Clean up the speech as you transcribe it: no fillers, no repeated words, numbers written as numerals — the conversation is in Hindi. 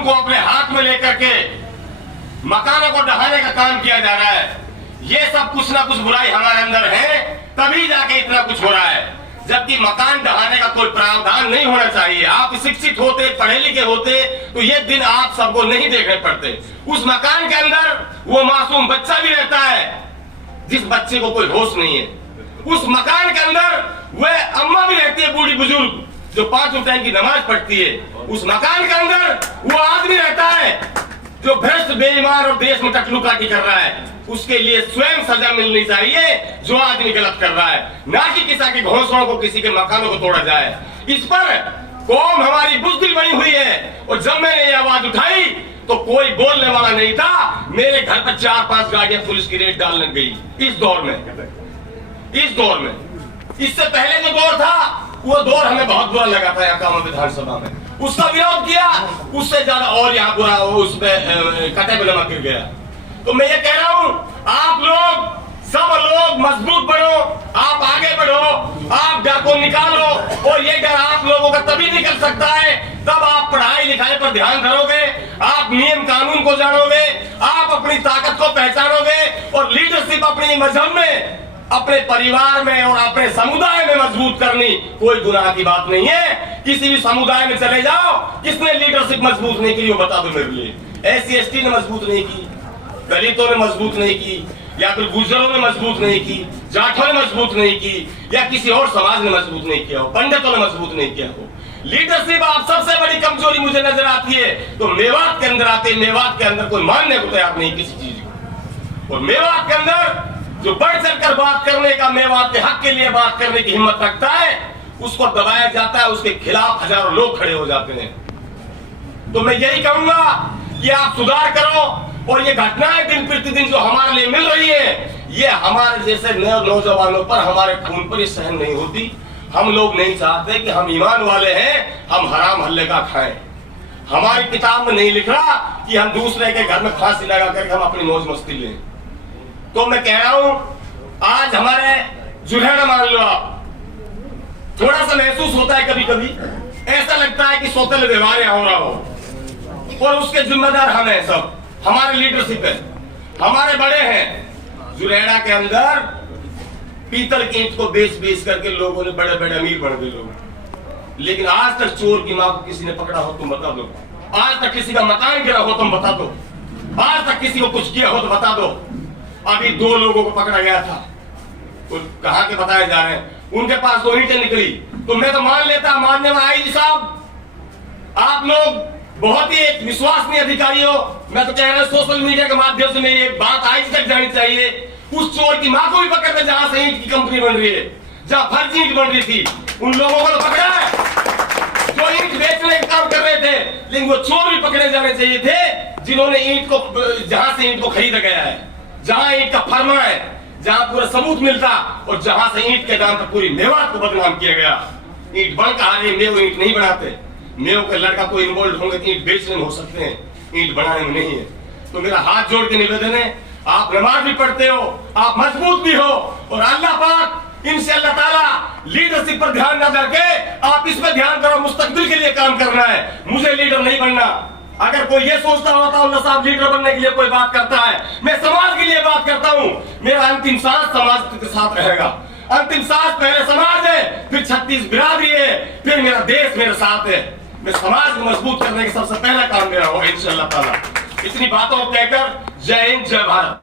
कानून को अपने हाथ में लेकर के मकानों को ढहाने का काम किया जा रहा है। ये सब कुछ ना कुछ बुराई हमारे अंदर है, तभी जाके इतना कुछ हो रहा है। जबकि मकान ढहाने का कोई प्रावधान नहीं होना चाहिए। आप शिक्षित होते, पढ़े लिखे होते तो ये दिन आप सबको नहीं देखने पड़ते। उस मकान के अंदर वो मासूम बच्चा भी रहता है जिस बच्चे को कोई होश नहीं है। उस मकान के अंदर वह अम्मा भी रहती है, बूढ़ी बुजुर्ग, जो 5 टाइम की नमाज पढ़ती है। उस मकान के अंदर वो आदमी रहता है जो भ्रष्ट, बेईमान और देश में टकलुकाटी कर रहा है। उसके लिए स्वयं सजा मिलनी चाहिए जो आदमी गलत कर रहा है, ना कि किसी के घोंसलों को, किसी के मकानों को तोड़ा जाए। इस पर कौम हमारी बुज़दिल बनी हुई है। और जब मैंने ये आवाज उठाई तो कोई बोलने वाला नहीं था। मेरे घर पर 4-5 गाड़ियां पुलिस की रेड डालने गई। इस दौर में इससे पहले जो दौर था वो दौर हमें बहुत बुरा लगा था। यहाँ विधानसभा में उसका विरोध किया, उससे ज्यादा और यहाँ बुरा उसमें कटे पे नमक गिर गया। तो मैं ये कह रहा हूँ, आप लोग सब लोग मजबूत बढ़ो, आप आगे बढ़ो, आप डर को निकालो। और ये डर आप लोगों का तभी निकल सकता है तब आप पढ़ाई लिखाई पर ध्यान धरोगे, आप नियम कानून को जानोगे, आप अपनी ताकत को पहचानोगे और लीडरशिप अपनी मजहब में, अपने परिवार में और अपने समुदाय में मजबूत करनी कोई गुनाह की बात नहीं है। किसी भी समुदाय में चले जाओ, किसने लीडरशिप मजबूत नहीं की वो बता दो मेरे लिए। SC/ST ने मजबूत नहीं की, दलितों ने मजबूत नहीं की, या फिर गुजरों ने मजबूत नहीं की, जाटों ने मजबूत नहीं की, या किसी और समाज ने मजबूत नहीं किया हो, पंडितों ने मजबूत नहीं किया हो। लीडरशिप आप सबसे बड़ी कमजोरी मुझे नजर आती है तो मेवात के अंदर आते। मेवात के अंदर कोई मानने को तैयार नहीं किसी चीज को। और मेवात के अंदर जो बढ़ चढ़कर बात करने का, मेवात के हक के लिए बात करने की हिम्मत रखता है, उसको दबाया जाता है, उसके खिलाफ हजारों लोग खड़े हो जाते हैं। तो मैं यही कहूंगा कि आप सुधार करो। और ये घटनाएं दिन प्रतिदिन जो हमारे लिए मिल रही है, ये हमारे जैसे नौजवानों पर, हमारे खून पर ये सहन नहीं होती। हम लोग नहीं चाहते कि हम ईमान वाले हैं, हम हराम हल्ले का खाएं। हमारी किताब में नहीं लिख रहा कि हम दूसरे के घर में फांसी लगा करके हम अपनी मौज मस्ती लें। तो मैं कह रहा हूं, आज हमारे जुल्हन मान लो आप, थोड़ा सा महसूस होता है कभी कभी, ऐसा लगता है कि सोतल व्यवहार हो रहा हो और उसके जिम्मेदार हम हैं। सब हमारे लीडरशिप है, हमारे बड़े हैं। जुलेड़ा के अंदर पीतल की ईंट को बेच करके लोगों ने बड़े बड़े अमीर बन गए लोग। लेकिन आज तक चोर की मां को किसी ने पकड़ा हो तुम बता दो। आज तक किसी का मकान गिरा हो तुम बता दो। आज तक किसी को कुछ किया हो तो बता दो। अभी 2 लोगों को पकड़ा गया था, कहां के बताए जा रहे हैं, उनके पास 2 ईंटें निकली। तो मैं तो मान लेता, मानने में आईजी साहब आप लोग बहुत ही एक विश्वसनीय अधिकारी हो। मैं तो कह रहा हूं सोशल मीडिया के माध्यम से मेरी बात आईजी तक जानी चाहिए। उस चोर की मां को भी पकड़ते जहां से ईंट की कंपनी बन रही है, जहां फर्जी ईंट बन रही थी, उन लोगों को तो पकड़ा है जो ईंट बेचने का काम कर रहे थे। लेकिन वो चोर भी पकड़े जाने चाहिए थे जिन्होंने ईंट को, जहां से ईंट को खरीदा गया है, जहां ईंट का फर्मा है, जहां पूरा सबूत मिलता और जहां से ईंट के नाम पर पूरी मेवात को बदनाम किया गया। ईंट बन कहा रही, मेव ईंट नहीं बनाते। मेव के लड़का कोई इन्वॉल्व होंगे तो ईंट बेचने में हो सकते हैं, ईंट बनाने में नहीं है। तो मेरा हाथ जोड़ के निवेदन है, आप नमाज भी पढ़ते हो, आप मजबूत भी हो और अल्लाह पाक इनसे अल्लाह ताला लीडरशिप पर ध्यान न करके आप इस पर ध्यान करो। मुस्तकबिल के लिए काम करना है, मुझे लीडर नहीं बनना। अगर कोई ये सोचता होता हूँ साहब लीडर बनने के लिए कोई बात करता है, मैं समाज के लिए बात करता हूँ। मेरा अंतिम सांस समाज के साथ रहेगा। अंतिम सांस पहले समाज है, फिर 36 बिरादरी है, फिर मेरा देश मेरे साथ है। मैं समाज को मजबूत करने का सबसे पहला काम मेरा होगा इंशाअल्लाह ताला। इतनी बातों को कहकर जय हिंद, जय भारत।